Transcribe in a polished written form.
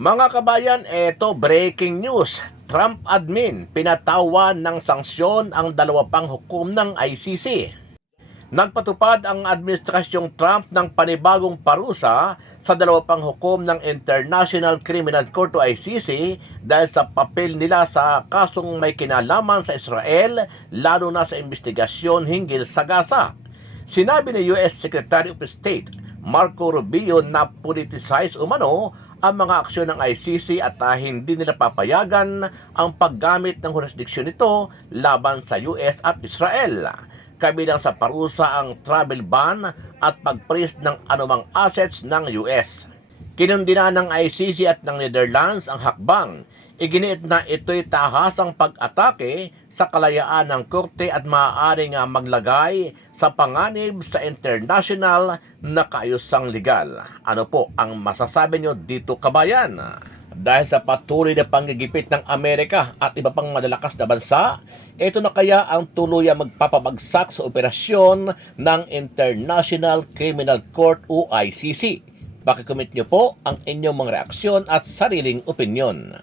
Mga kabayan, eto breaking news. Trump admin, pinatawan ng sanksyon ang dalawa pang hukom ng ICC. Nagpatupad ang Administrasyong Trump ng panibagong parusa sa dalawa pang hukom ng International Criminal Court o ICC dahil sa papel nila sa kasong may kinalaman sa Israel, lalo na sa investigasyon hinggil sa Gaza. Sinabi ni US Secretary of State Marco Rubio na politicize umano ang mga aksyon ng ICC at hindi nila papayagan ang paggamit ng jurisdiksyon nito laban sa US at Israel. Kabilang sa parusa ang travel ban at pag-freeze ng anumang assets ng US. Kinundina ng ICC at ng Netherlands ang hakbang. Iginiit na ito'y tahasang pag-atake sa kalayaan ng korte at maaaring maglagay sa panganib sa international na kaayusang legal. Ano po ang masasabi nyo dito, kabayan? Dahil sa patuloy na panggigipit ng Amerika at iba pang malalakas na bansa, ito na kaya ang tuluyang magpapabagsak sa operasyon ng International Criminal Court o ICC. Pakicomment nyo po ang inyong mga reaksyon at sariling opinyon.